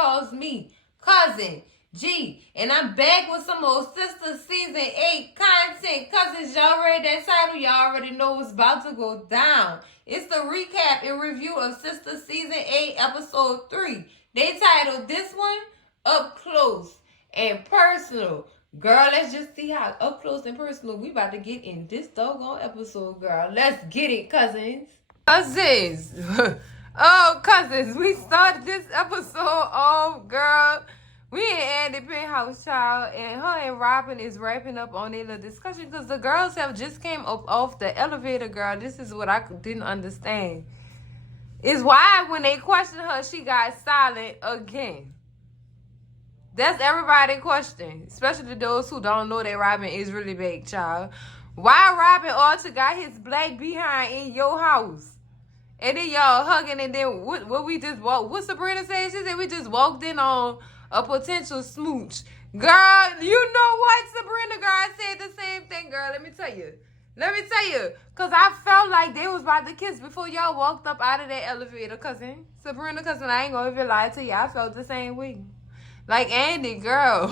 calls me Cousin G. And I'm back with some more Sistas Season 8 content. Cousins, y'all read that title? Y'all already know what's about to go down. It's the recap and review of Sistas Season 8, Episode 3. They titled this one, Up Close and Personal. Girl, let's just see how up close and personal we about to get in this doggone episode, girl. Let's get it, cousins. Cousins. Oh, cousins. We started this episode off, girl. We in Andy penthouse, child, and her and Robin is wrapping up on their little discussion because the girls have just came up off the elevator, girl. This is what I didn't understand. Is why when they questioned her, she got silent again. That's everybody's question, especially those who don't know that Robin is really big, child. Why Robin also got his black behind in your house? And then y'all hugging, and then what we just walked, what Sabrina said? She said we just walked in on a potential smooch. Girl, you know what, Sabrina, girl, I said the same thing, girl. Let me tell you. Because I felt like they was about to kiss before y'all walked up out of that elevator, cousin. Sabrina, cousin, I ain't gonna even lie to you. I felt the same way. Like, Andy, girl,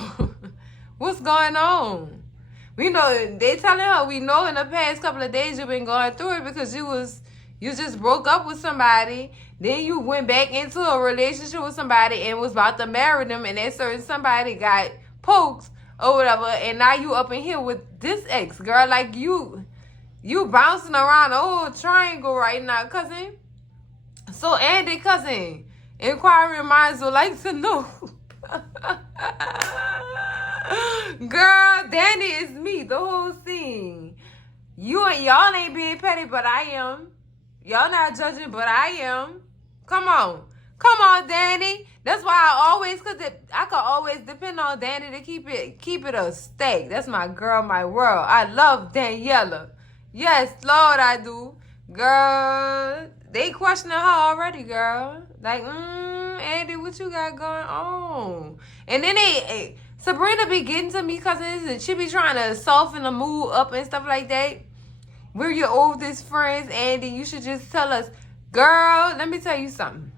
what's going on? We know, they telling her, we know in the past couple of days you've been going through it because you just broke up with somebody. Then you went back into a relationship with somebody and was about to marry them. And that certain somebody got poked or whatever. And now you up in here with this ex, girl. Like, you bouncing around the whole triangle right now, cousin. So, Andy, cousin, inquiring minds would like to know. Girl, Danny is me, the whole scene. Y'all ain't being petty, but I am. Y'all not judging, but I am. Come on, Danny. That's why I could always depend on Danny to keep it a stack. That's my girl, my world. I love Daniela. Yes, Lord, I do. Girl, they questioning her already, girl. Like, Andy, what you got going on? And then Sabrina be getting to me, cousins, and she be trying to soften the mood up and stuff like that. We're your oldest friends, Andy. You should just tell us. Girl, let me tell you something.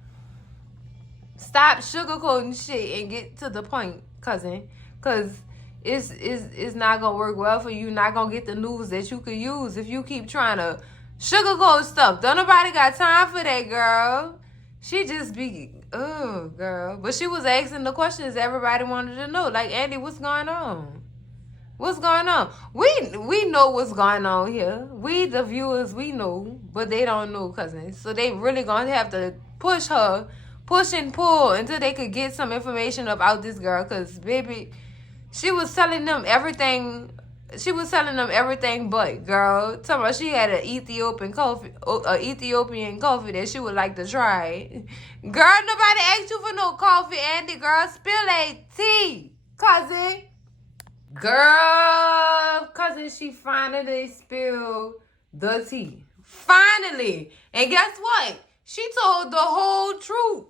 Stop sugarcoating shit and get to the point, cousin. Because it's not going to work well for you. You're not going to get the news that you could use if you keep trying to sugarcoat stuff. Don't nobody got time for that, girl. She just be, girl. But she was asking the questions everybody wanted to know. Like, Andy, what's going on? What's going on? We know what's going on here. We, the viewers, we know. But they don't know, cousin. So they really going to have to push and pull until they could get some information about this girl. Because, baby, she was telling them everything. She was telling them everything but, girl. Talking about she had an Ethiopian coffee that she would like to try. Girl, nobody asked you for no coffee, Andy. Girl, spill a tea, cousin. Girl, cousin, she finally spilled the tea. Finally. And guess what? She told the whole truth.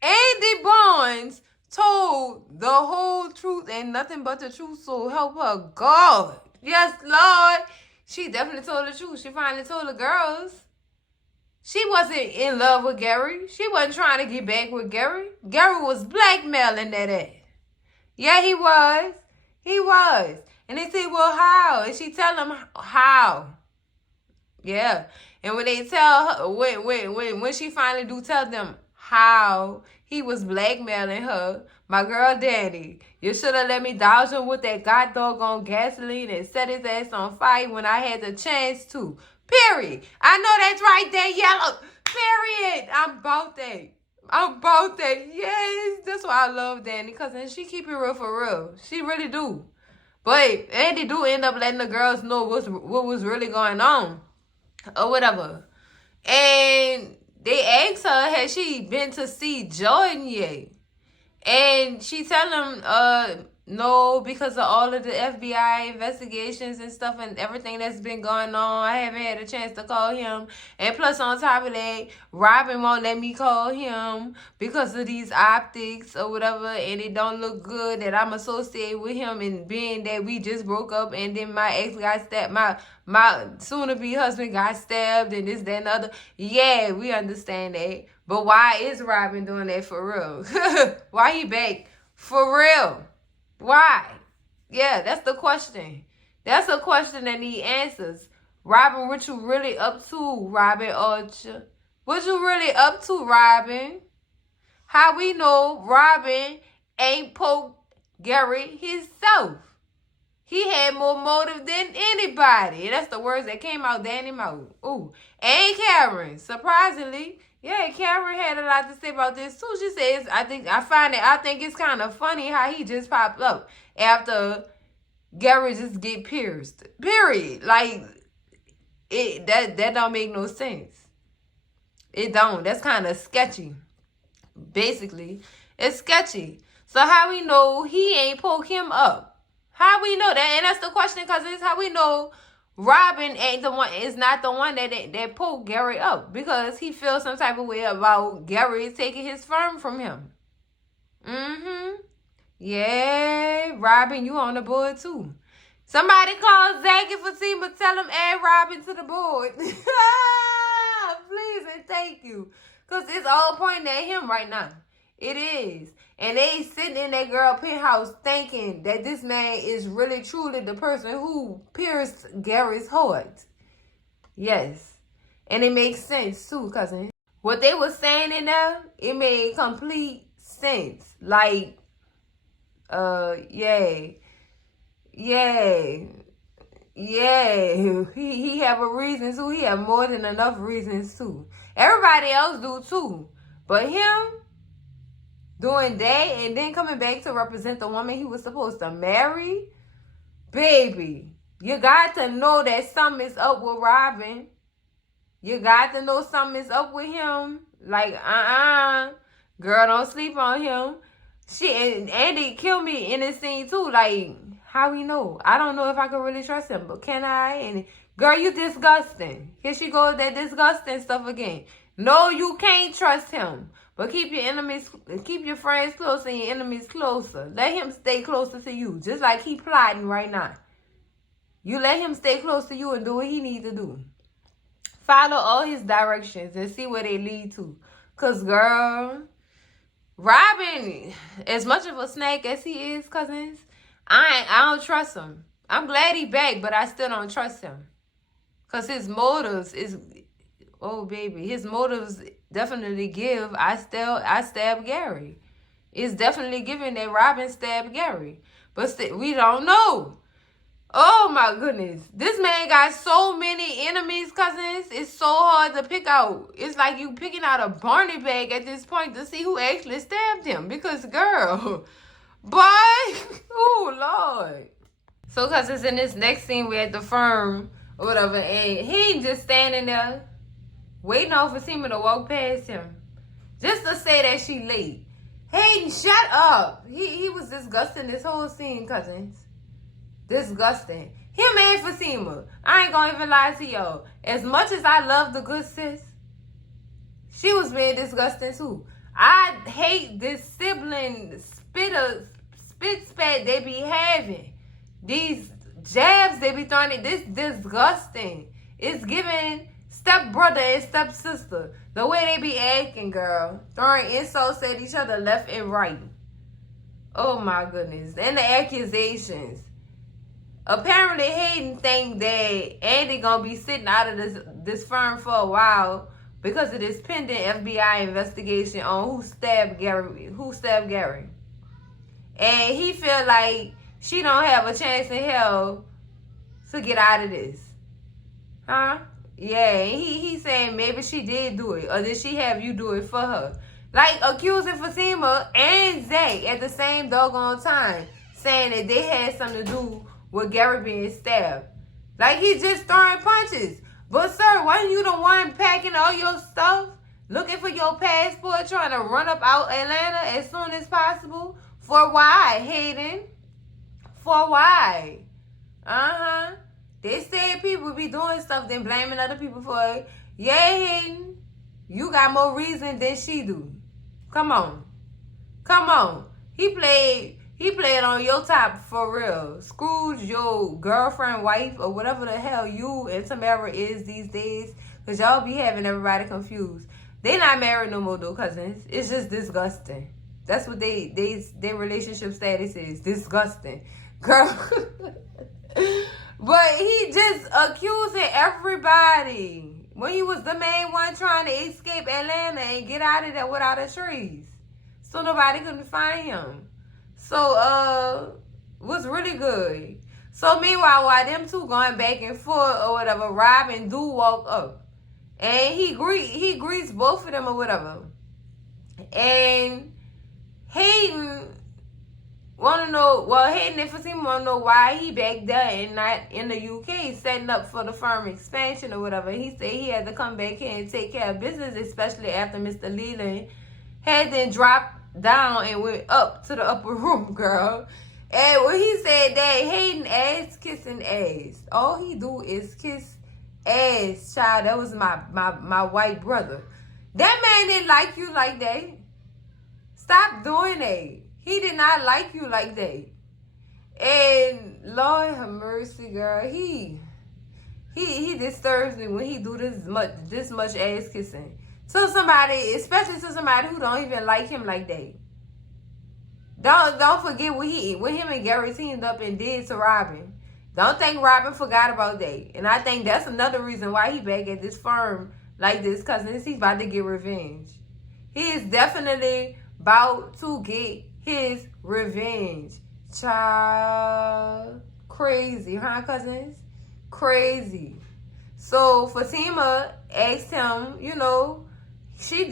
Andy Barnes told the whole truth and nothing but the truth, so help her God. Yes, Lord. She definitely told the truth. She finally told the girls. She wasn't in love with Gary. She wasn't trying to get back with Gary. Gary was blackmailing that ass. Yeah, he was. He was. And they said, well, how? And she tell them how. Yeah. And when they tell her, when she finally do tell them how he was blackmailing her, my girl Daddy, you should have let me douse him with that god doggone gasoline and set his ass on fire when I had the chance to. Period. I know that's right there, yellow. Period. I'm about that. Yes. That's why I love Danny. Because she keep it real for real. She really do. But Andy do end up letting the girls know what was really going on. Or whatever. And they asked her, has she been to see Jordan yet? And she tell them, no, because of all of the FBI investigations and stuff and everything that's been going on, I haven't had a chance to call him. And plus, on top of that, Robin won't let me call him because of these optics or whatever, and it don't look good that I'm associated with him, and being that we just broke up and then my ex got stabbed, my soon-to-be husband got stabbed and this, that, and the other. Yeah, we understand that. But why is Robin doing that for real? Why he back for real? Why? Yeah, that's the question. That's a question that need answers. Robin, what you really up to, Robin Archer? What you really up to, Robin? How we know Robin ain't poked Gary himself? He had more motive than anybody. And that's the words that came out Danny mouth. Ooh. And Karen, surprisingly, yeah, Karen had a lot to say about this too. She says, I think it's kind of funny how he just popped up after Gary just get pierced. Period. Like, that don't make no sense. It don't. That's kind of sketchy. Basically, it's sketchy. So how we know he ain't poke him up? How we know that? And that's the question, because it's how we know Robin ain't the one, is not the one that poked Gary up, because he feels some type of way about Gary taking his firm from him. Yeah, Robin, you on the board too. Somebody call Zach and Fatima, tell him add Robin to the board. Please and thank you. Because it's all pointing at him right now. It is. And they sitting in that girl penthouse thinking that this man is really truly the person who pierced Gary's heart. Yes. And it makes sense too, cousin. What they were saying in there, it made complete sense. Like, yeah. He have a reason too. He have more than enough reasons too. Everybody else do too. But him doing that and then coming back to represent the woman he was supposed to marry, baby, you got to know that something is up with Robin. You got to know something is up with him. Like, girl, don't sleep on him. Shit, and Andy killed me in this scene too. Like, how we know? I don't know if I can really trust him, but can I? And girl, you disgusting. Here she goes, that disgusting stuff again. No, you can't trust him. But keep your friends close and your enemies closer. Let him stay closer to you, just like he plotting right now. You let him stay close to you and do what he needs to do. Follow all his directions and see where they lead to. Because, girl, Robin, as much of a snake as he is, cousins, I don't trust him. I'm glad he back, but I still don't trust him. Because his motives is, oh, baby, his motives definitely give, I stab Gary. It's definitely giving that Robin stabbed Gary. But we don't know. Oh, my goodness. This man got so many enemies, cousins. It's so hard to pick out. It's like you picking out a Barney bag at this point to see who actually stabbed him. Because, girl, boy, oh, Lord. So, cousins, in this next scene, we're at the firm or whatever, and he ain't just standing there waiting on Fatima to walk past him. Just to say that she late. Hayden, shut up. He was disgusting this whole scene, cousins. Disgusting. Him and Fatima. I ain't gonna even lie to y'all. As much as I love the good sis, she was being disgusting too. I hate this sibling spit spat they be having. These jabs they be throwing at this disgusting. It's giving step brother and step sister. The way they be acting, girl. Throwing insults at each other left and right. Oh my goodness. And the accusations. Apparently Hayden think that Andy gonna be sitting out of this firm for a while because of this pending FBI investigation on who stabbed Gary. And he feel like she don't have a chance in hell to get out of this. Huh? Yeah, he saying maybe she did do it, or did she have you do it for her? Like accusing Fatima and Zach at the same doggone time, saying that they had something to do with Gary being stabbed. Like he's just throwing punches. But sir, wasn't you the one packing all your stuff, looking for your passport, trying to run up out Atlanta as soon as possible? For why, Hayden? For why? They said people be doing stuff then blaming other people for it. Yeah, Hayden, you got more reason than she do. Come on. He played on your top for real. Scrooge, your girlfriend, wife, or whatever the hell you and Tamara is these days. Because y'all be having everybody confused. They not married no more though, cousins. It's just disgusting. That's what their relationship status is. Disgusting. Girl. But he just accusing everybody when he was the main one trying to escape Atlanta and get out of there without the trees. So nobody couldn't find him. So, was really good. So meanwhile, while them two going back and forth or whatever, Robin do walk up. And he greets both of them or whatever. And Hayden Hayden and Fatima want to know why he back there and not in the UK setting up for the firm expansion or whatever. He said he had to come back here and take care of business, especially after Mr. Leland had then dropped down and went up to the upper room, girl. And when he said that, Hayden ass kissing ass. All he do is kiss ass, child. That was my white brother. That man didn't like you like that. Stop doing that. He did not like you like that. And Lord have mercy, girl. He disturbs me when he do this much ass kissing. To somebody, especially to somebody who don't even like him like that. Don't forget what him and Gary teamed up and did to Robin. Don't think Robin forgot about that. And I think that's another reason why he back at this firm like this, because he's about to get revenge. He is definitely about to get his revenge. Child. Crazy, huh, cousins? Crazy. So Fatima asked him, she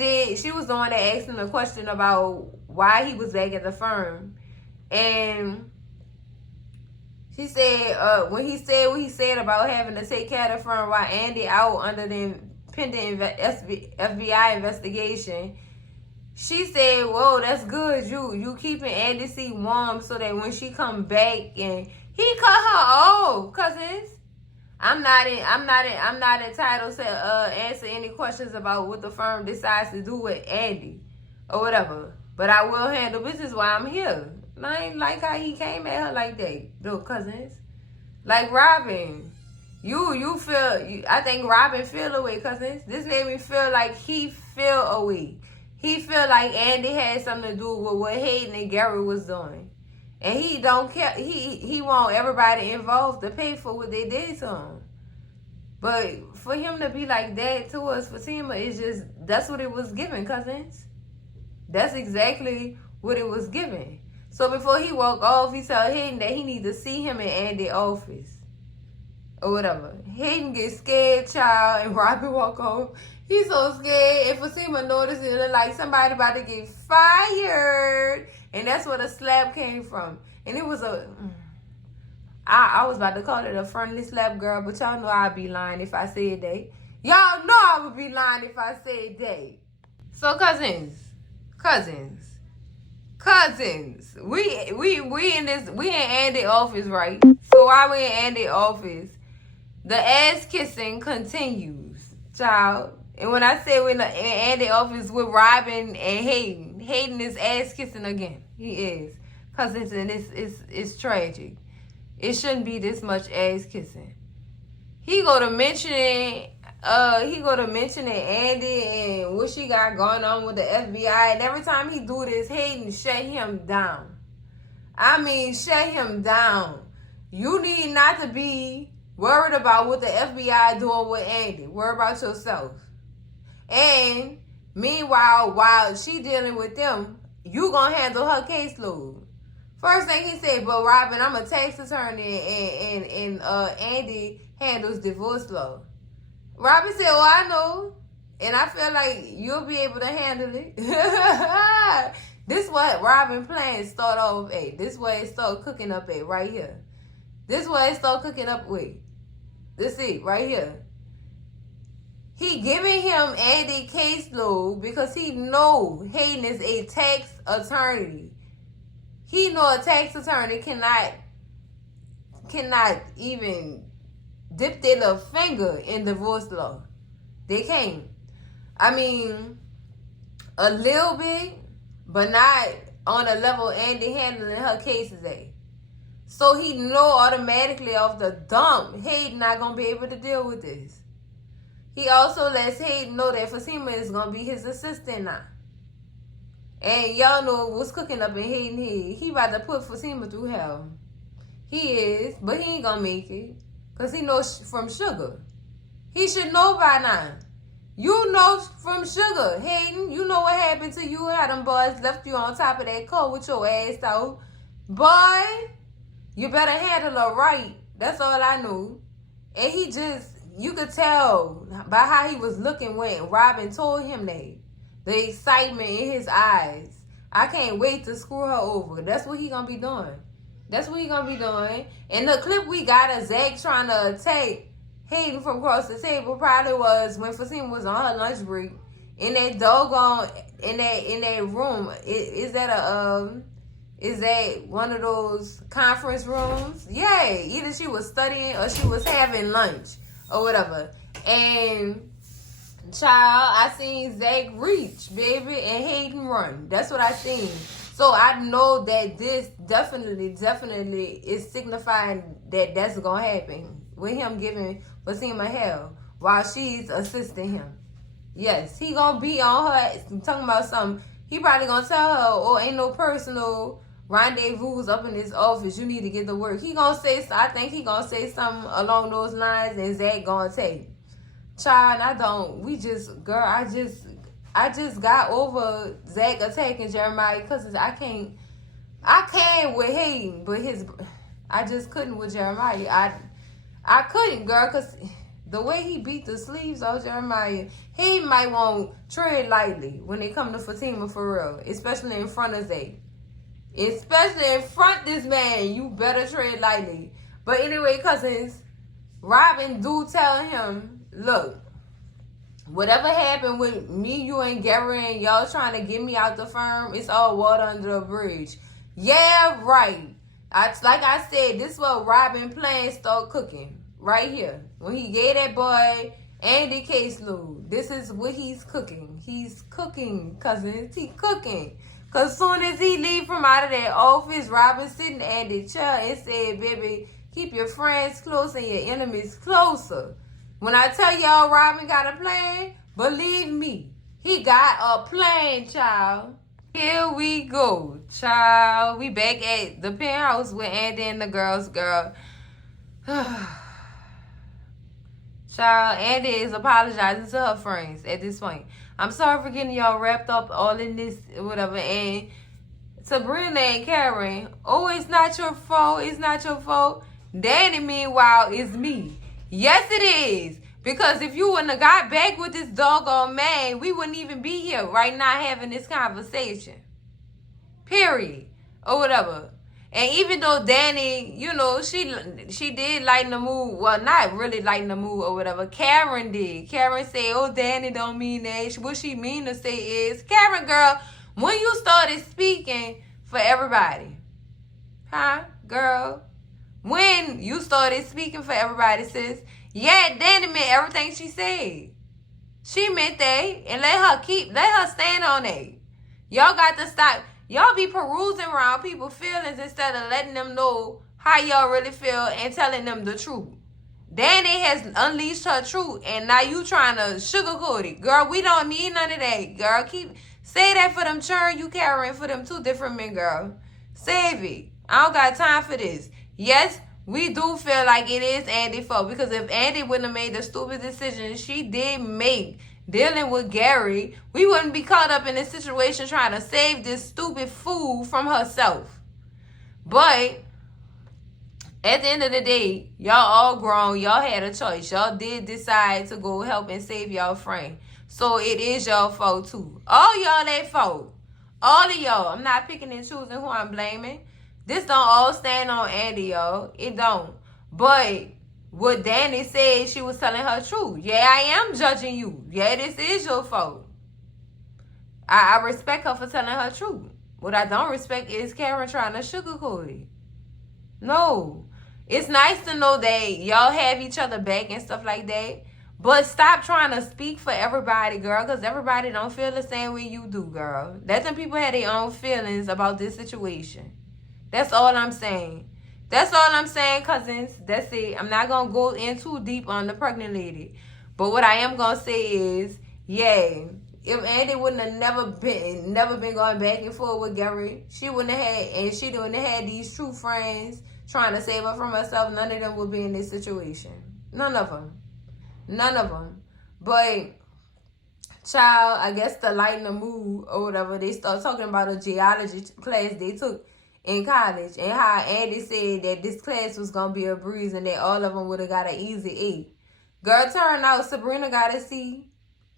was the one that asked him a question about why he was back at the firm. And she said, when he said what he said about having to take care of the firm while Andy out under the pending FBI investigation, she said, "Whoa, that's good. You keeping Andy C warm so that when she come back and he cut her off, cousins. I'm not entitled to answer any questions about what the firm decides to do with Andy or whatever. But I will handle business while I'm here." And I ain't like how he came at her like that, though, cousins. Like Robin, I think Robin feel away, cousins. This made me feel like he feel away. He feel like Andy had something to do with what Hayden and Gary was doing. And he don't care. He want everybody involved to pay for what they did to him. But for him to be like that towards Fatima, that's what it was given, cousins. That's exactly what it was given. So before he walk off, he tell Hayden that he need to see him in Andy's office. Or whatever. Hayden gets scared, child, and Robin walk off. He's so scared. And Fatima noticed it looked like somebody about to get fired. And that's where the slap came from. And it was I was about to call it a friendly slap, girl, but y'all know I'd be lying if I said that. Y'all know I would be lying if I said that. So cousins, we in Andy's office, right? So while we in Andy's office, the ass kissing continues, child. And when I say we're in Andy's office with Robin and Hayden is ass kissing again. He is. Cousins, and it's tragic. It shouldn't be this much ass kissing. He go to mentioning Andy and what she got going on with the FBI. And every time he do this, Hayden shut him down. I mean, shut him down. You need not to be worried about what the FBI doing with Andy. Worry about yourself. And meanwhile, while she dealing with them, you gonna handle her caseload. First thing he said, but Robin, I'm a tax attorney and Andy handles divorce law. Robin said, well, I know. And I feel like you'll be able to handle it. This what Robin plans start off at. This what it start cooking up at right here. This what it start cooking up with. This it right here. He giving him Andy caseload because he know Hayden is a tax attorney. He know a tax attorney cannot even dip their little finger in divorce law. They can't. I mean, a little bit, but not on a level Andy handling her cases at. So he know automatically off the dump, Hayden not gonna be able to deal with this. He also lets Hayden know that Fatima is going to be his assistant now. And y'all know what's cooking up in Hayden head. He about to put Fatima through hell. He is, but he ain't going to make it. Because he knows from Sugar. He should know by now. You know from Sugar. Hayden, you know what happened to you. How them boys left you on top of that car with your ass out. Boy, you better handle her right. That's all I know. And he just, you could tell by how he was looking when Robin told him that. The excitement in his eyes. I can't wait to screw her over. That's what he gonna be doing. That's what he gonna be doing. And the clip we got of Zach trying to take Hayden from across the table probably was when Fatima was on her lunch break. In that doggone, in that room. Is that one of those conference rooms? Yeah, either she was studying or she was having lunch or whatever. And child, I seen Zach reach, baby, and Hayden run. That's what I seen. So I know that this definitely is signifying that that's gonna happen with him giving Fatima hell while she's assisting him. Yes, he gonna be on her talking about something. He probably gonna tell her, oh, ain't no personal rendezvous up in this office. You need to get to work. He gonna say, I think he gonna say something along those lines, and Zach gonna take. Child, I just got over Zach attacking Jeremiah because I can't with Hayden, but I just couldn't with Jeremiah. I couldn't, girl, because the way he beat the sleeves off Jeremiah, he might want tread lightly when they come to Fatima for real, especially in front of Zach. Especially in front of this man, you better tread lightly. But anyway, cousins, Robin do tell him, look, whatever happened with me, you, and Gary, and y'all trying to get me out the firm, it's all water under the bridge. Yeah, right. Like I said, this is what Robin plan start cooking. Right here. When he gave that boy Andy caseload, this is what he's cooking. He's cooking, cousins. He cooking. Because soon as he leave from out of that office, Robin sitting at the chair and said, baby, keep your friends close and your enemies closer. When I tell y'all Robin got a plan, believe me, he got a plan, child. Here we go, child. We back at the penthouse with Andy and the girls, girl. Child, Andy is apologizing to her friends at this point. I'm sorry for getting y'all wrapped up all in this, whatever. And Sabrina and Karen, oh, it's not your fault. It's not your fault. Danny, meanwhile, is me. Yes, it is. Because if you wouldn't have got back with this doggone man, we wouldn't even be here right now having this conversation. Period. Or whatever. And even though Danny, you know, she did lighten the mood. Well, not really lighten the mood or whatever. Karen did. Karen said, oh, Danny don't mean that. What she mean to say is, Karen, girl, when you started speaking for everybody. Huh, girl? When you started speaking for everybody, sis. Yeah, Danny meant everything she said. She meant that. And let her stand on that. Y'all got to stop. Y'all be perusing around people's feelings instead of letting them know how y'all really feel and telling them the truth. Danny has unleashed her truth, and now you trying to sugarcoat it. Girl, we don't need none of that. Girl, say that for them churn you carrying for them two different men, girl. Save it. I don't got time for this. Yes, we do feel like it is Andy's fault, because if Andy wouldn't have made the stupid decision she did make dealing with Gary, we wouldn't be caught up in this situation trying to save this stupid fool from herself. But at the end of the day, y'all all grown. Y'all had a choice. Y'all did decide to go help and save y'all friend. So it is y'all fault too. All y'all at fault. All of y'all. I'm not picking and choosing who I'm blaming. This don't all stand on Andy, y'all. It don't. But what Danny said, she was telling her truth. Yeah, I am judging you. Yeah, this is your fault. I respect her for telling her truth. What I don't respect is Karen trying to sugarcoat it. No. It's nice to know that y'all have each other back and stuff like that. But stop trying to speak for everybody, girl, because everybody don't feel the same way you do, girl. Let them people have their own feelings about this situation. That's all I'm saying. That's all I'm saying, cousins. That's it. I'm not going to go in too deep on the pregnant lady. But what I am gonna say is, yeah, if Andy wouldn't have never been going back and forth with Gary, she wouldn't have had these true friends trying to save her from herself. None of them would be in this situation. None of them. But child, I guess to lighten the mood or whatever, they start talking about a geology class they took in college and how Andy said that this class was gonna be a breeze and that all of them would have got an easy A. Girl, turned out Sabrina got a C,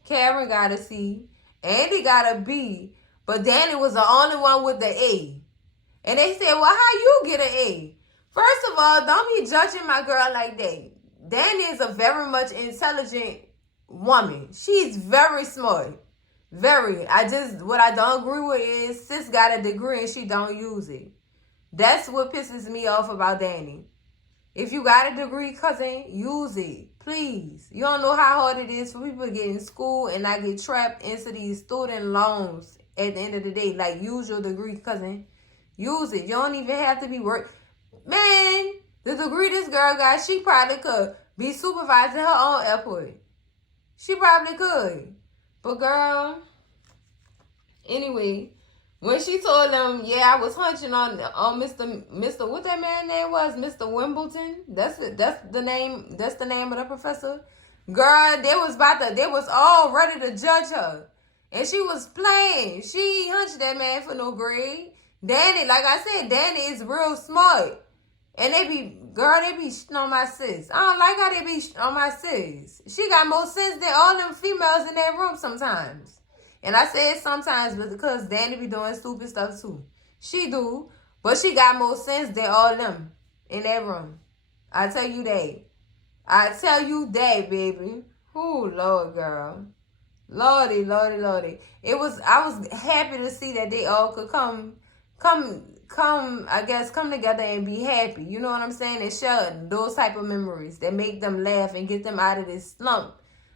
Karen got a C, Andy got a B, but Danny was the only one with the A. And they said, well, how you get an A? First of all, don't be judging my girl like that. Danny is a very much intelligent woman. She's very smart. Very. What I don't agree with is sis got a degree and she don't use it. That's what pisses me off about Danny. If you got a degree, cousin, use it. Please. You don't know how hard it is for people to get in school and not get trapped into these student loans at the end of the day. Like, use your degree, cousin. Use it. You don't even have to be Man, the degree this girl got, she probably could be supervising her own airport. She probably could. But girl, anyway, when she told them, yeah, I was hunching on Mr. what that man name was, Mr. Wimbledon. That's the name of the professor. Girl, they was all ready to judge her. And she was playing. She hunched that man for no grade. Danny, like I said, Danny is real smart. And they be shitting on my sis. I don't like how they be shitting on my sis. She got more sense than all them females in that room sometimes. And I say it sometimes because Danny be doing stupid stuff too. She do, but she got more sense than all them in that room. I tell you that, baby. Ooh, Lord, girl. Lordy. I was happy to see that they all could come together and be happy. You know what I'm saying? And share those type of memories that make them laugh and get them out of this slump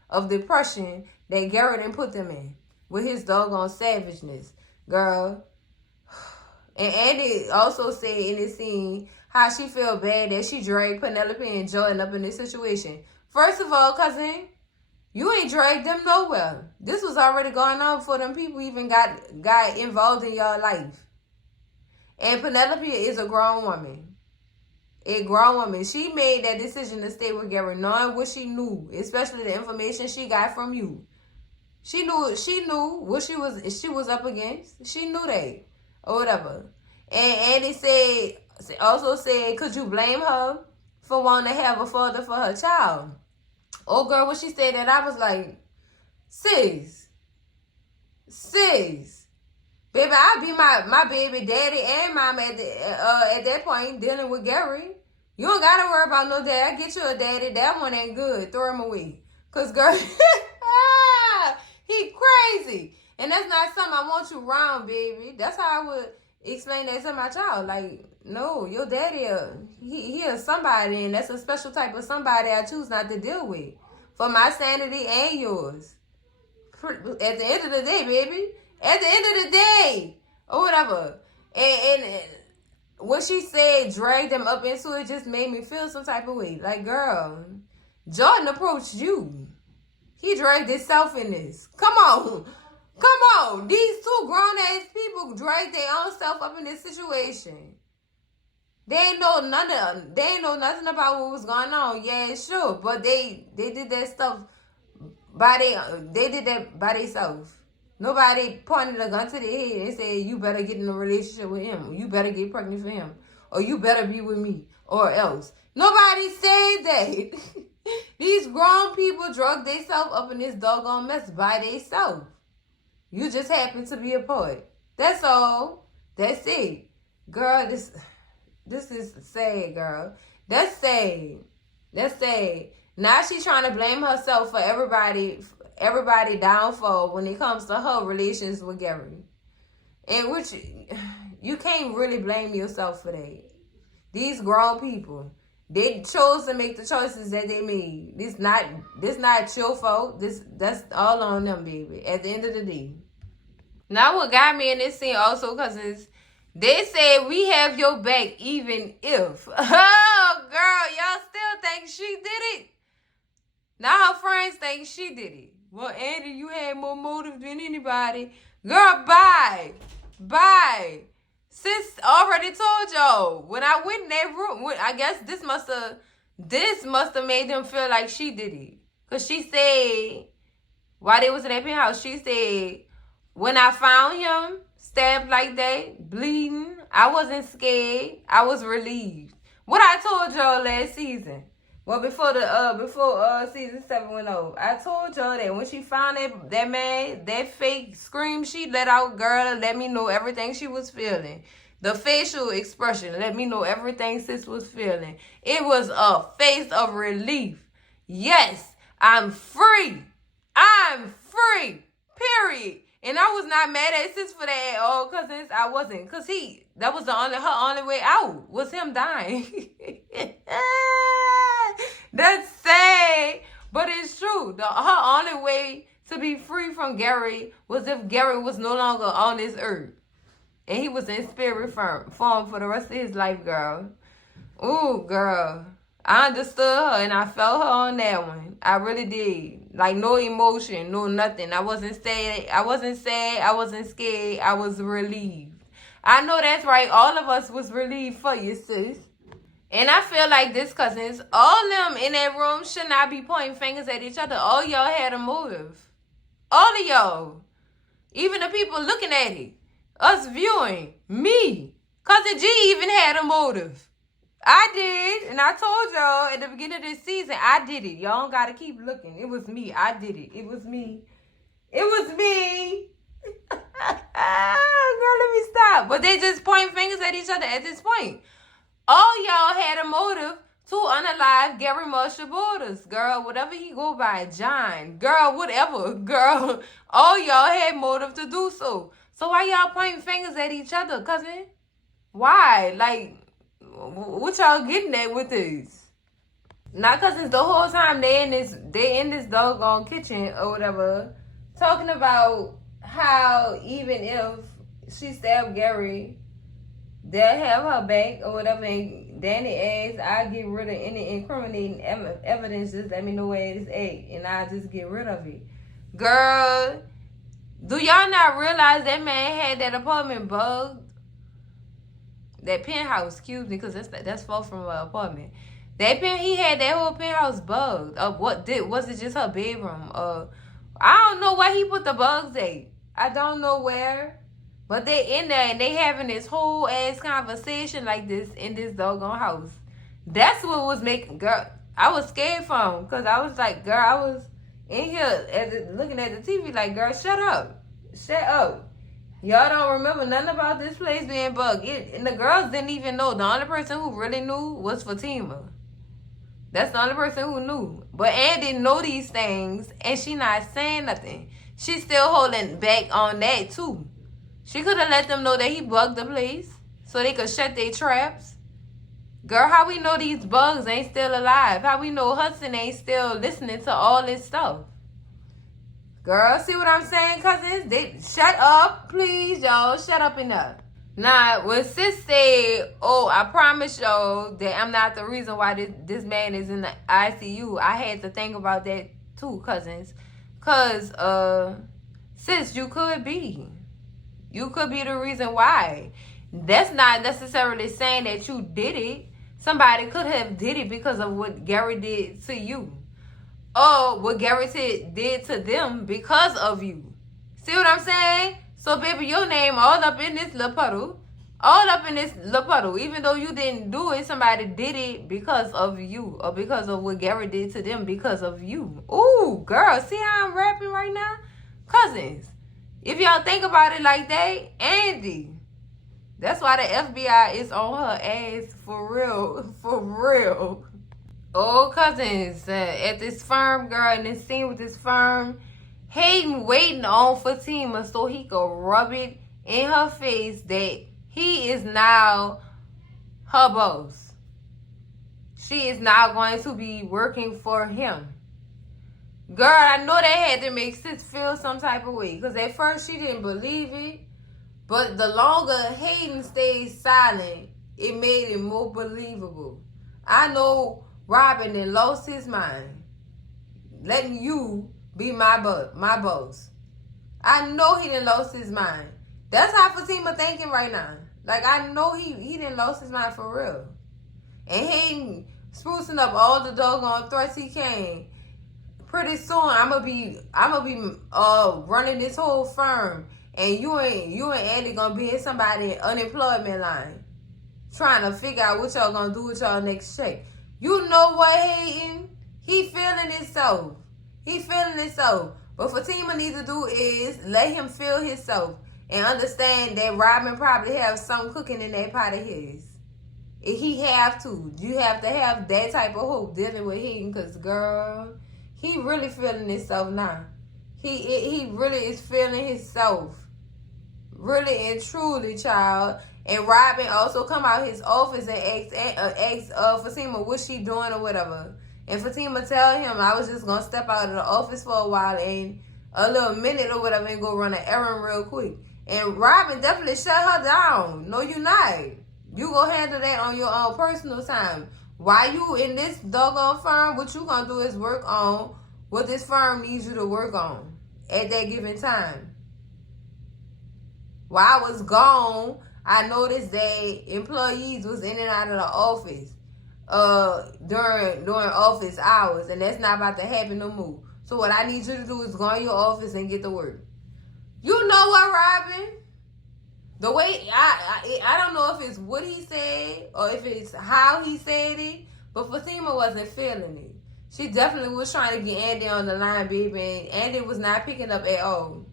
of depression that Garrett done put them in with his doggone savageness, girl. And Andy also said in this scene how she feel bad that she dragged Penelope and Jordan up in this situation. First of all, cousin, you ain't dragged them nowhere. This was already going on before them people even got involved in your life. And Penelope is a grown woman. She made that decision to stay with Gary, knowing what she knew, especially the information she got from you. She knew what she was up against. She knew that. Or whatever. And Andy also said, could you blame her for wanting to have a father for her child? Oh, girl, when she said that, I was like, sis. Baby, I'd be my baby daddy and mom at that point dealing with Gary. You don't got to worry about no dad. I get you a daddy. That one ain't good. Throw him away. Because, girl, he crazy. And that's not something I want you around, baby. That's how I would explain that to my child. Like, no, your daddy, he is somebody, and that's a special type of somebody I choose not to deal with. For my sanity and yours. At the end of the day, baby. At the end of the day. Or whatever. And when she said drag them up into it, just made me feel some type of way. Like, girl, Jordan approached you. He dragged himself in this. Come on. These two grown-ass people dragged their own self up in this situation. They ain't know nothing about what was going on. Yeah, sure. But they did that stuff they did that by themselves. Nobody pointed a gun to their head and said, you better get in a relationship with him. Or you better get pregnant for him. Or you better be with me. Or else. Nobody said that. These grown people drug themselves up in this doggone mess by themselves. You just happen to be a part. That's all. That's it. Girl, this is sad, girl. That's sad. Now she's trying to blame herself for everybody downfall when it comes to her relations with Gary. And which you can't really blame yourself for that. These grown people, they chose to make the choices that they made. This not your fault. That's all on them, baby. At the end of the day. Now what got me in this scene also, cousins, they said we have your back even if. Oh, girl, y'all still think she did it? Now her friends think she did it. Well, Andy, you had more motive than anybody. Girl, bye. Bye. Sis already told y'all. When I went in that room, I guess this must have made them feel like she did it. Because she said, while they was in that penthouse, she said, when I found him, stabbed like that, bleeding, I wasn't scared. I was relieved. What I told y'all last season. Well, before season 7 went over, I told y'all that when she found that man, that fake scream she let out, girl, let me know everything she was feeling. The facial expression let me know everything sis was feeling. It was a face of relief. Yes, I'm free. I'm free. Period. And I was not mad at sis for that at all, cousins. I wasn't. Because that was her only way out, was him dying. That's sad. But it's true. Her only way to be free from Gary was if Gary was no longer on this earth. And he was in spirit form for the rest of his life, girl. Ooh, girl. I understood her and I felt her on that one. I really did. Like, no emotion, no nothing. I wasn't sad. I wasn't scared. I was relieved. I know that's right. All of us was relieved for you, sis. And I feel like this, cousins, all them in that room should not be pointing fingers at each other. All y'all had a motive. All of y'all. Even the people looking at it. Us viewing. Me. Cousin G even had a motive. I did, and I told y'all at the beginning of this season, I did it. Y'all don't gotta keep looking. It was me. I did it. It was me. It was me. Girl, let me stop. But they just point fingers at each other at this point. All y'all had a motive to unalive Gary Marshall Borders. Girl, whatever he go by, John. Girl, whatever. Girl, all y'all had motive to do so. So why y'all pointing fingers at each other, cousin? Why? Like, what y'all getting at with this? Now, cousins, the whole time they in this doggone kitchen or whatever, talking about how even if she stabbed Gary, they'll have her back or whatever. And Danny asks, I'll get rid of any incriminating evidence. Just let me know where it is at, and I'll just get rid of it. Girl, do y'all not realize that man had that apartment bugged? That penthouse, excuse me, because that's far from an apartment. He had that whole penthouse bugged. Was it just her bedroom? I don't know where he put the bugs at. I don't know where. But they in there and they having this whole ass conversation like this in this doggone house. That's what was making, girl, I was scared from. Because I was like, girl, I was in here looking at the TV like, girl, shut up. Shut up. Y'all don't remember nothing about this place being bugged. And the girls didn't even know. The only person who really knew was Fatima. That's the only person who knew. But Ann didn't know these things, and she not saying nothing. She's still holding back on that, too. She could have let them know that he bugged the place so they could shut their traps. Girl, how we know these bugs ain't still alive? How we know Hudson ain't still listening to all this stuff? Girl, see what I'm saying, cousins? Shut up, please, y'all. Shut up enough. Now, when sis said, oh, I promise y'all that I'm not the reason why this man is in the ICU, I had to think about that too, cousins. Because, sis, you could be. You could be the reason why. That's not necessarily saying that you did it. Somebody could have did it because of what Gary did to you. Or what Gary did to them because of you. See what I'm saying? So, baby, your name all up in this little puddle. All up in this little puddle. Even though you didn't do it, somebody did it because of you. Or because of what Gary did to them because of you. Ooh, girl, see how I'm rapping right now? Cousins, if y'all think about it like that, Andy. That's why the FBI is on her ass for real. For real. Oh, cousins, at this firm, girl, in this scene with this firm, Hayden waiting on Fatima so he could rub it in her face that he is now her boss. She is now going to be working for him. Girl, I know that had to make sis feel some type of way. Because at first she didn't believe it. But the longer Hayden stayed silent, it made it more believable. I know Robin then lost his mind. letting you be my boss. I know he done lost his mind. That's how Fatima thinking right now. Like, I know he done lost his mind for real. And he ain't sprucing up all the doggone threats he can. Pretty soon, I'ma be running this whole firm, and you and Andy gonna be in somebody's unemployment line, trying to figure out what y'all gonna do with y'all next check. You know what, Hayden? He feeling himself. But Fatima needs to do is let him feel himself and understand that Robin probably have something cooking in that pot of his. He have to. You have to have that type of hope dealing with him, because, girl, he really feeling himself now. He really is feeling himself. Really and truly, child. And Robin also come out his office and ask Fatima what she doing or whatever. And Fatima tell him, I was just going to step out of the office for a while and a little minute or whatever and go run an errand real quick. And Robin definitely shut her down. No, you not. You go handle that on your own personal time. While you in this doggone firm, what you going to do is work on what this firm needs you to work on at that given time. While I was gone, I noticed that employees was in and out of the office during office hours, and that's not about to happen no more. So what I need you to do is go in your office and get to work. You know what, Robin? The way I don't know if it's what he said or if it's how he said it, but Fatima wasn't feeling it. She definitely was trying to get Andy on the line, baby, and Andy was not picking up at all.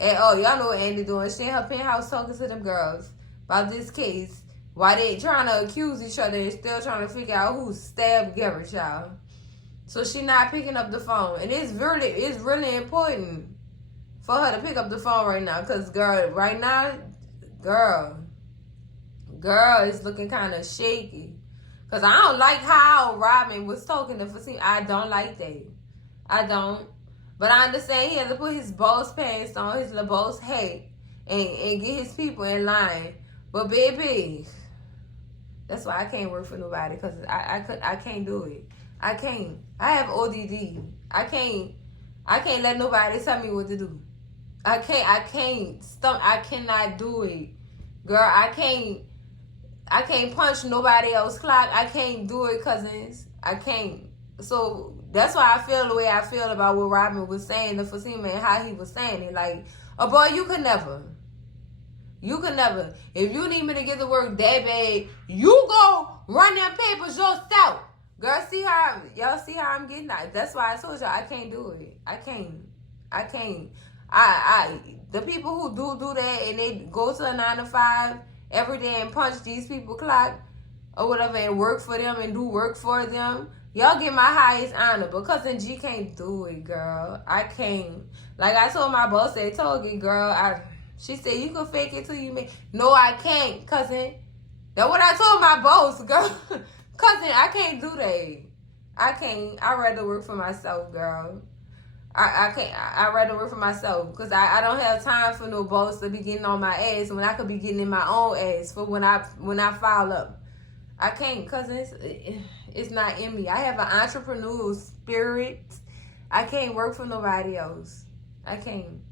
Y'all know what Andi doing. She in her penthouse talking to them girls about this case while they trying to accuse each other and still trying to figure out who stabbed Garrett, y'all. So she not picking up the phone. And it's really important for her to pick up the phone right now. Because, girl, right now, girl is looking kind of shaky. Because I don't like how Robin was talking to Fatima. I don't like that. I don't. But I understand he had to put his boss pants on, his little boss hat, and get his people in line. But baby, that's why I can't work for nobody, because I can't do it. I can't. I have ODD. I can't let nobody tell me what to do. I cannot do it. Girl, I can't punch nobody else's clock. I can't do it, cousins. I can't. So that's why I feel the way I feel about what Robin was saying to Fatima and how he was saying it. Like, oh boy, you could never. If you need me to get to work that bad, you go run them papers yourself. Girl, y'all see how I'm getting that? That's why I told y'all I can't do it. I can't. The people who do that and they go to a 9 to 5 every day and punch these people clock or whatever and work for them and do work for them, y'all get my highest honor. But Cousin G can't do it, girl. I can't. Like I told my boss at Target, girl, she said, you can fake it till you make. No, I can't, cousin. That's what I told my boss, girl. Cousin, I can't do that. I can't. I'd rather work for myself, girl. I can't. I'd rather work for myself because I don't have time for no boss to be getting on my ass when I could be getting in my own ass for when I file up. I can't, cousin. It's not in me. I have an entrepreneurial spirit. I can't work for nobody else. I can't.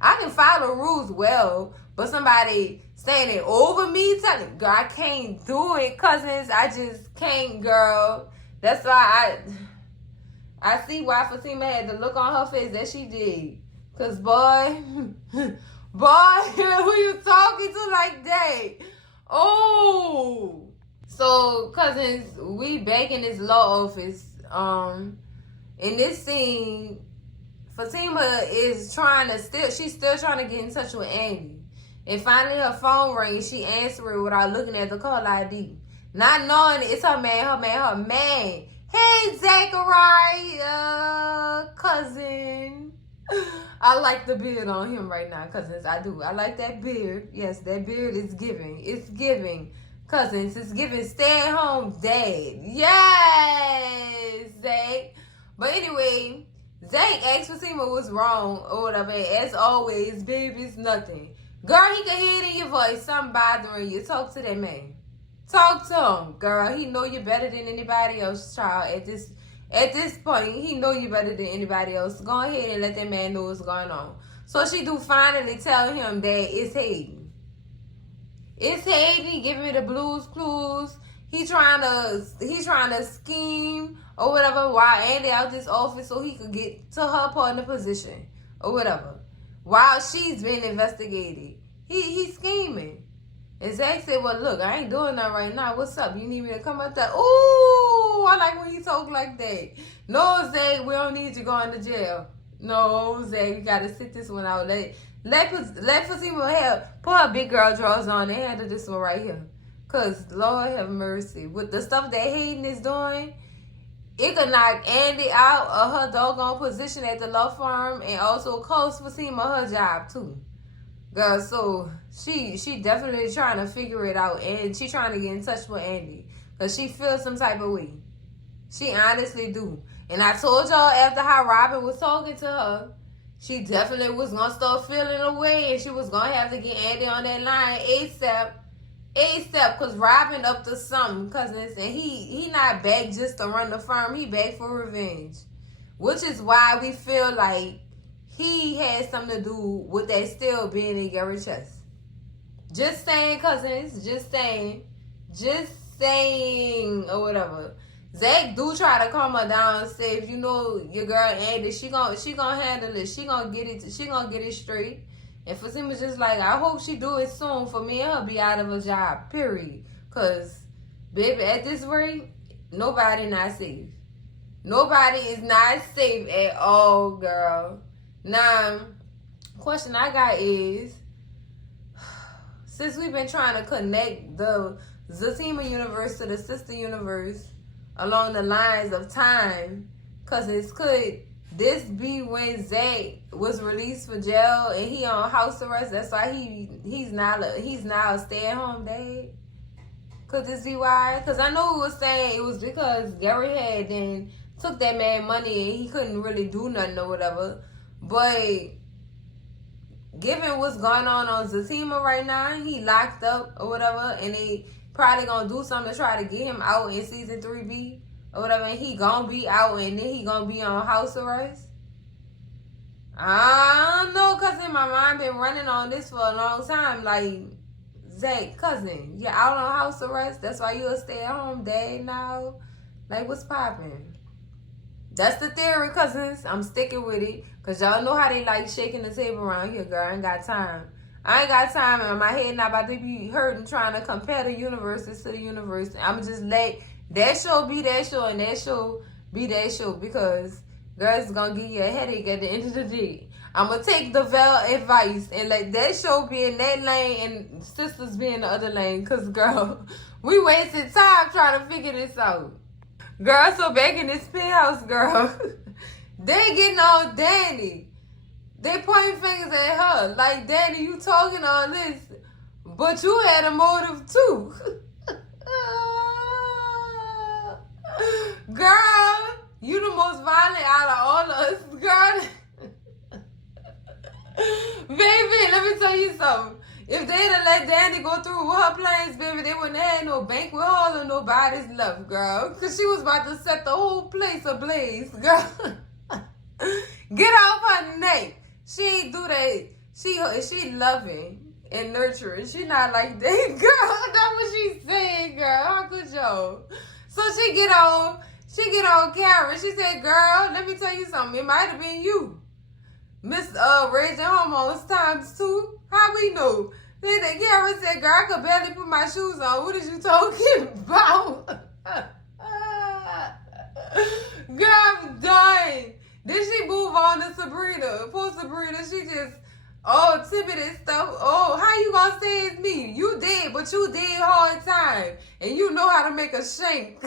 I can follow rules well, but somebody standing over me telling, girl, I can't do it, cousins. I just can't, girl. That's why I see why Fatima had the look on her face that she did. Cause boy, who you talking to like that? Oh. So, cousins, we back in this law office. In this scene, Fatima is she's still trying to get in touch with Andy. And finally her phone rings. She answered it without looking at the call ID. Not knowing it's her man. Hey, Zachariah, cousin. I like the beard on him right now, cousins. I do. I like that beard. Yes, that beard is giving. It's giving. Cousins, it's giving stay-at-home dad. Yes, Zach. But anyway, Zach asked Fatima what's wrong or whatever. As always, baby, it's nothing. Girl, he can hear it in your voice. Something bothering you. Talk to that man. Talk to him, girl. He know you better than anybody else, child. At this point, he know you better than anybody else. Go ahead and let that man know what's going on. So she do finally tell him that it's Hayden. It's Hayden giving me the blues clues. He trying to scheme or whatever while Andy out this office so he could get to her partner position or whatever. While she's being investigated. He's scheming. And Zach said, well, look, I ain't doing that right now. What's up? You need me to come up there? Ooh, I like when you talk like that. No, Zach, we don't need you going to jail. No, Zach, you got to sit this one out. Let Fatima put her big girl drawers on and handle this one right here. Because, Lord have mercy. With the stuff that Hayden is doing, it could knock Andy out of her doggone position at the law firm and also cost Fatima her job, too. Girl, so she definitely trying to figure it out, and she trying to get in touch with Andy because she feels some type of way. She honestly do. And I told y'all after how Robin was talking to her, she definitely was going to start feeling a way, and she was going to have to get Andy on that line ASAP, because Robin up to something, cousins, and he not back just to run the firm. He back for revenge, which is why we feel like he had something to do with that still being in Gary's chest. Just saying, cousins. Just saying, or whatever. Zach do try to calm her down and say, if you know your girl Andy, she gonna handle it. She gonna get it straight. And Fatima's just like, I hope she do it soon for me and her be out of a job. Period. Cause, baby, at this rate, nobody not safe. Nobody is not safe at all, girl. Now, question I got is, since we've been trying to connect the Fatima universe to the sister universe along the lines of time, could this be when Zach was released for jail and he on house arrest? That's why he's now a stay-at-home dad. Could this be why? Because I know it was saying it was because Gary had then took that man money and he couldn't really do nothing or whatever. But given what's going on Fatima right now, he locked up or whatever, and they probably gonna do something to try to get him out in season 3B or whatever, and he gonna be out and then he gonna be on house arrest. I don't know, cousin. My mind been running on this for a long time. Like, Zach, cousin, you're out on house arrest. That's why you a stay-at-home dad now. Like, what's popping? That's the theory, cousins. I'm sticking with it. Because y'all know how they like shaking the table around here, girl. I ain't got time. I ain't got time, and my head not about to be hurting trying to compare the universes to the universe. I'm going to just let that show be that show and that show be that show, because, girl, it's going to give you a headache at the end of the day. I'm going to take the Vel advice and let that show be in that lane and Sistas be in the other lane, because, girl, we wasted time trying to figure this out. Girl, so back in this penthouse, girl, they getting on Danny. They pointing fingers at her. Like, Danny, you talking all this, but you had a motive too. Girl, you the most violent out of all of us. Girl, baby, let me tell you something. If they'd have let Danny go through with her plans, baby, they wouldn't have had no banquet hall or nobody's love, girl. Because she was about to set the whole place ablaze, girl. Get off her neck. She ain't do that. She loving and nurturing. She not like that, girl. That's what she said, girl. How could y'all? So she get on Karen. She said, girl, let me tell you something. It might have been you. Miss Raging Hormones times 2. How we know? Then Karen said, girl, I could barely put my shoes on. What is you talking about? Girl, I'm done. Then she move on to Sabrina. Poor Sabrina, she just, timid and stuff. Oh, how you gonna say it's me? You did, but you did hard time. And you know how to make a shank.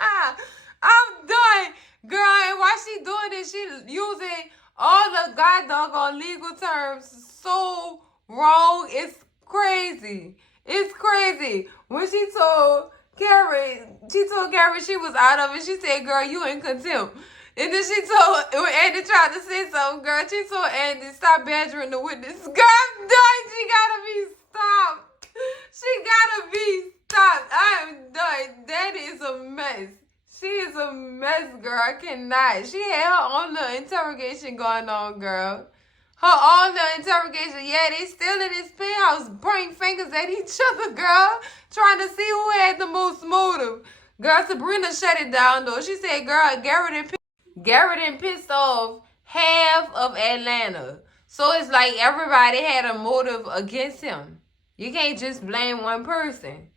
I'm done. Girl, and while she doing this, she using all the god doggone legal terms so wrong. It's crazy. It's crazy. When she told Karen she was out of it. She said, girl, you in contempt. And then when Andy tried to say something, girl, she told Andy, stop badgering the witness. Girl, I'm done. She gotta be stopped. She gotta be stopped. I am done. That is a mess. She is a mess, girl. I cannot. She had her own little interrogation going on, girl. Her own little interrogation. Yeah, they still in this penthouse pointing fingers at each other, girl. Trying to see who had the most motive. Girl, Sabrina shut it down, though. She said, girl, Garrett pissed off half of Atlanta. So it's like everybody had a motive against him. You can't just blame one person.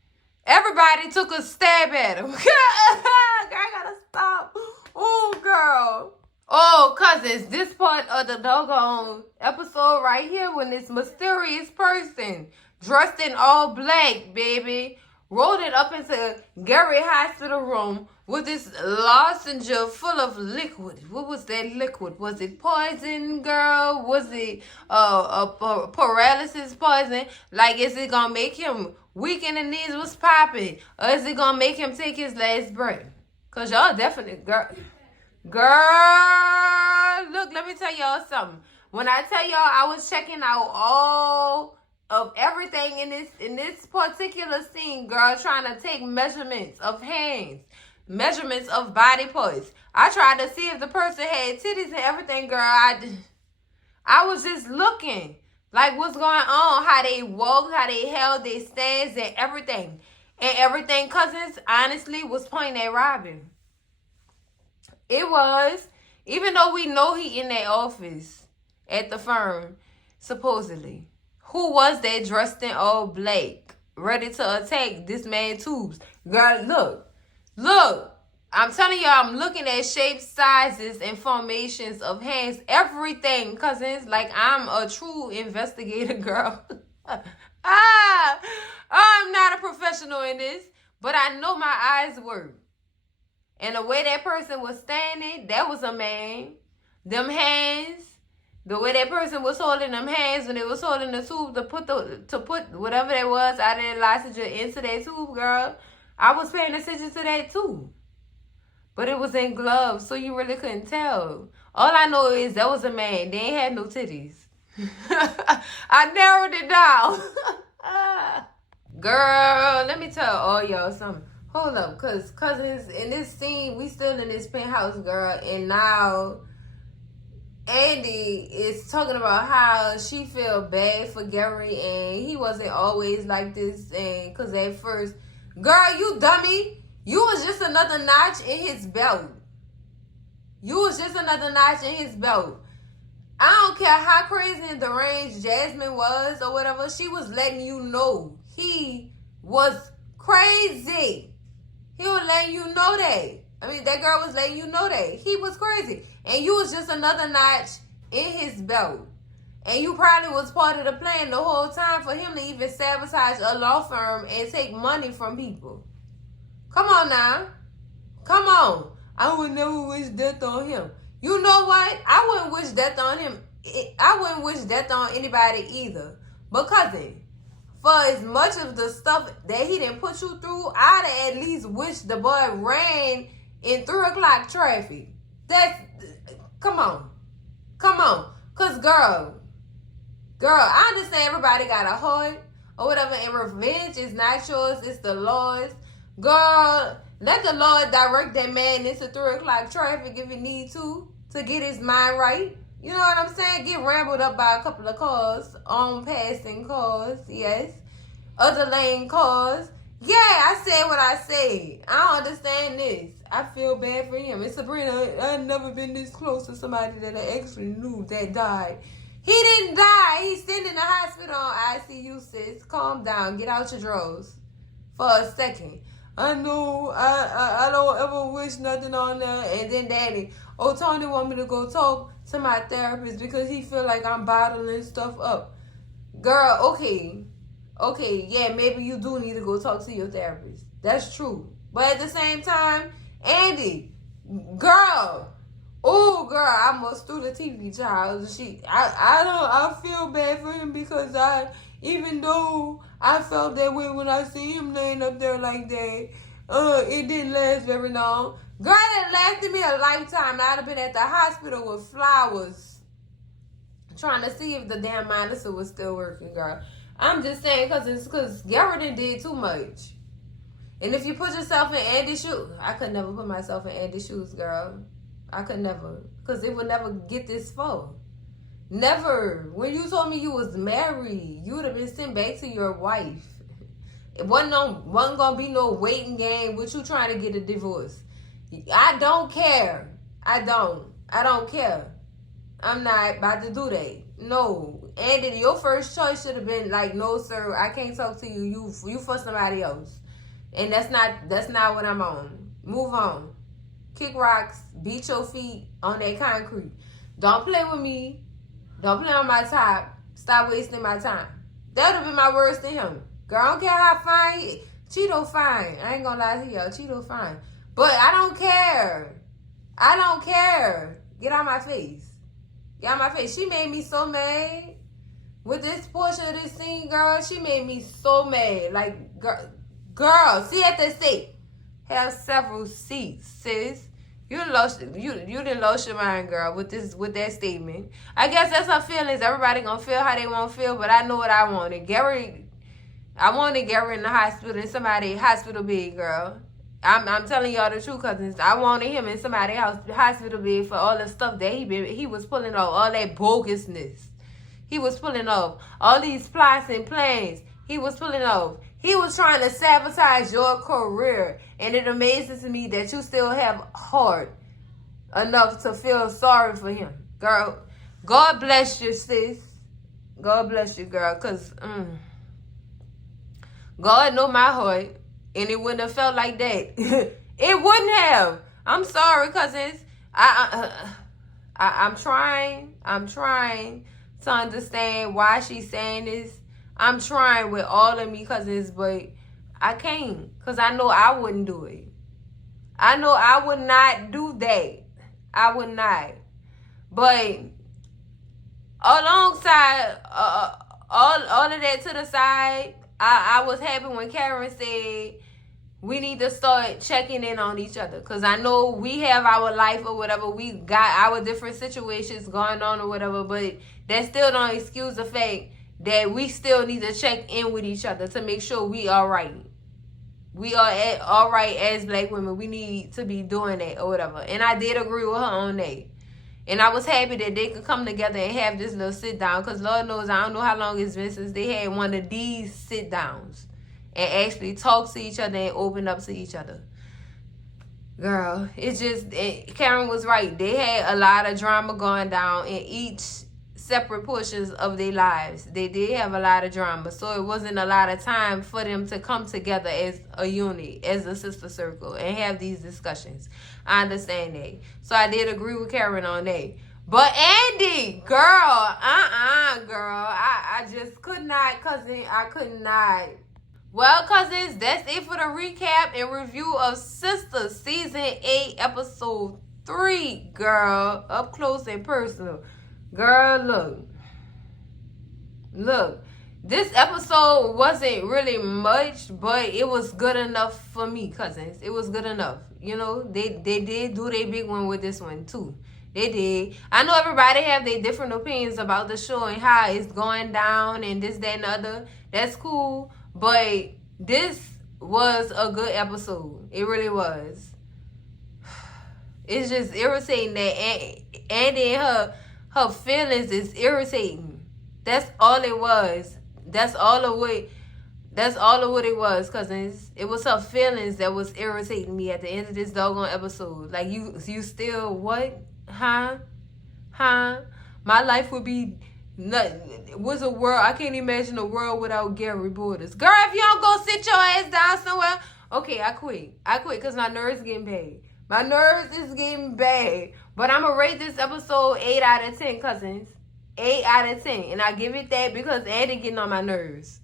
Everybody took a stab at him. I gotta stop. Oh, girl. Oh, cousins, this part of the doggone episode right here when this mysterious person dressed in all black, baby, rolled it up into Gary hospital room with this lozenge full of liquid. What was that liquid? Was it poison, girl? Was it paralysis poison? Like, is it gonna make him weak in the knees? What's popping? Or is it gonna make him take his last breath? Cause y'all definitely, girl, look, let me tell y'all something. When I tell y'all I was checking out all of everything in this particular scene, girl, trying to take measurements of hands, measurements of body parts. I tried to see if the person had titties and everything, girl. I was just looking, like, what's going on, how they walked, how they held their stance and everything. And everything, cousins, honestly, was pointing at Robin. It was, even though we know he in that office at the firm, supposedly. Who was that dressed in all black, ready to attack this man Tubes? Girl, look. I'm telling y'all, I'm looking at shapes, sizes, and formations of hands, everything, cousins. Like, I'm a true investigator, girl. I'm not a professional in this, but I know my eyes work. And the way that person was standing, that was a man. Them hands, the way that person was holding them hands when they was holding the tube to put whatever that was out of that lozenge into that tube, girl. I was paying attention to that too. But it was in gloves, so you really couldn't tell. All I know is that was a man. They ain't had no titties. I narrowed it down. Girl, let me tell all y'all something. Hold up, cause cousins, in this scene, we still in this penthouse, girl, and now Andy is talking about how she feel bad for Gary and he wasn't always like this, and cause at first, girl, you dummy, you was just another notch in his belt. I don't care how crazy and deranged Jasmine was or whatever, she was letting you know he was crazy. He was letting you know that. I mean, that girl was letting you know that. He was crazy. And you was just another notch in his belt. And you probably was part of the plan the whole time for him to even sabotage a law firm and take money from people. Come on now. Come on. I would never wish death on him. You know what? I wouldn't wish death on him. I wouldn't wish death on anybody either. But cousin, for as much of the stuff that he didn't put you through, I'd at least wish the boy ran in 3 o'clock traffic. Come on. Cause girl, I understand everybody got a heart or whatever, and revenge is not yours, it's the Lord's. Girl, let the Lord direct that man into 3 o'clock traffic if he need to get his mind right. You know what I'm saying? Get rambled up by a couple of cars, on passing cars, yes. Other lane cars. Yeah, I said what I said. I don't understand this. I feel bad for him. And Sabrina, I've never been this close to somebody that I actually knew that died. He didn't die. He's sitting in the hospital on ICU, sis. Calm down. Get out your drawers for a second. I know I don't ever wish nothing on there. And then Daddy, Tony want me to go talk to my therapist because he feel like I'm bottling stuff up. Girl, okay, yeah, maybe you do need to go talk to your therapist. That's true. But at the same time, Andy, girl, I must through the TV, child. I feel bad for him because even though I felt that way when I see him laying up there like that, it didn't last very long. Girl, it lasted me a lifetime. I'd have been at the hospital with flowers trying to see if the damn monitor was still working, girl. I'm just saying because Garrett did too much. And if you put yourself in Andy's shoes, I could never put myself in Andy's shoes, girl. I could never. Because it would never get this far. Never. When you told me you was married, you would have been sent back to your wife. It wasn't gonna be no waiting game with you trying to get a divorce. I don't care. I don't care. I'm not about to do that. No. Andy, your first choice should have been like, no, sir, I can't talk to you. You for somebody else. And that's not what I'm on. Move on. Kick rocks. Beat your feet on that concrete. Don't play with me. Don't play on my top. Stop wasting my time. That would have been my words to him. Girl, I don't care how fine he is. Cheeto fine. I ain't gonna lie to y'all. Cheeto fine. But I don't care. I don't care. Get out my face. Get out my face. She made me so mad. With this portion of this scene, girl, she made me so mad. Like, girl, see at the seat. Have several seats, sis. You didn't lose your mind, girl, with that statement. I guess that's her feelings. Everybody gonna feel how they want to feel, but I know what I wanted. I wanted Gary in the hospital, in somebody's hospital bed, girl. I'm telling y'all the truth, cousins. I wanted him in somebody's hospital bed for all the stuff that he was pulling off, all that bogusness. He was pulling off all these plots and plans. He was pulling off. He was trying to sabotage your career. And it amazes me that you still have heart enough to feel sorry for him. Girl, God bless you, sis. God bless you, girl. Because God know my heart. And it wouldn't have felt like that. It wouldn't have. I'm sorry, cousins. I'm trying to understand why she's saying this. I'm trying with all of me, cousins, but I can't. Because I know I wouldn't do it. I know I would not do that. I would not. But alongside all of that to the side, I was happy when Karen said we need to start checking in on each other. Because I know we have our life or whatever. We got our different situations going on or whatever. But that still don't excuse the fact that we still need to check in with each other to make sure we all right. We are all right as black women. We need to be doing that or whatever. And I did agree with her on that. And I was happy that they could come together and have this little sit down. Because Lord knows I don't know how long it's been since they had one of these sit downs. And actually talk to each other and open up to each other. Girl, Karen was right. They had a lot of drama going down in each separate portions of their lives. They did have a lot of drama. So it wasn't a lot of time for them to come together as a unit, as a sister circle, and have these discussions. I understand that. So I did agree with Karen on that. But Andy, girl, girl. I just could not, cousin. I could not. Well, cousins, that's it for the recap and review of Sistas Season 8, Episode 3, girl. Up close and personal. Girl, look. This episode wasn't really much, but it was good enough for me, cousins. It was good enough. You know, they did do their big one with this one, too. They did. I know everybody have their different opinions about the show and how it's going down and this, that, and the other. That's cool. But this was a good episode. It really was. It's just irritating that Andy and her feelings is irritating. That's all it was. That's all of what it was, cousins. It was her feelings that was irritating me at the end of this doggone episode. Like, you still what? Huh? My life would be was a world. I can't imagine a world without Gary Borders. Girl, if you don't go sit your ass down somewhere. Okay, I quit because my nerves getting bad. My nerves is getting bad. But I'm going to rate this episode 8 out of 10, cousins. 8 out of 10. And I give it that because Andy getting on my nerves.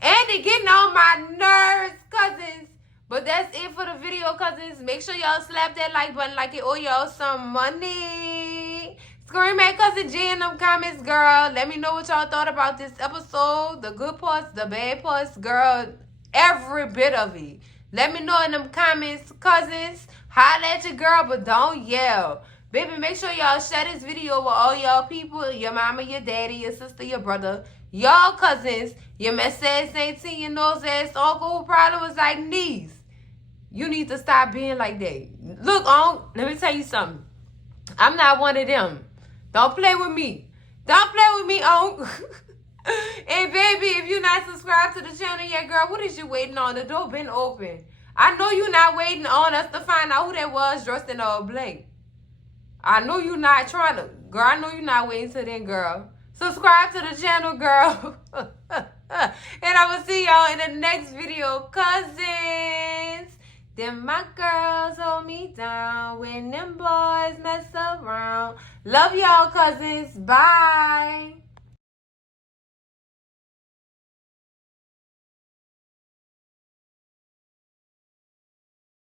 Andy getting on my nerves, cousins. But that's it for the video, cousins. Make sure y'all slap that like button like it owe y'all some money. Scream at Cousin G in them comments, girl. Let me know what y'all thought about this episode. The good parts, the bad parts, girl. Every bit of it. Let me know in them comments, cousins. Holla at your girl, but don't yell. Baby, make sure y'all share this video with all y'all people. Your mama, your daddy, your sister, your brother. Y'all cousins. Your mess ass auntie, your nose ass uncle who probably was like niece. You need to stop being like that. Look, let me tell you something. I'm not one of them. Don't play with me. Don't play with me, And baby, if you're not subscribed to the channel yet, girl, what is you waiting on? The door been open. I know you're not waiting on us to find out who that was dressed in all black. I know you're not trying to. Girl, I know you're not waiting till then, girl. Subscribe to the channel, girl. And I will see y'all in the next video, cousins. Then my girls hold me down when them boys mess around. Love y'all, cousins. Bye.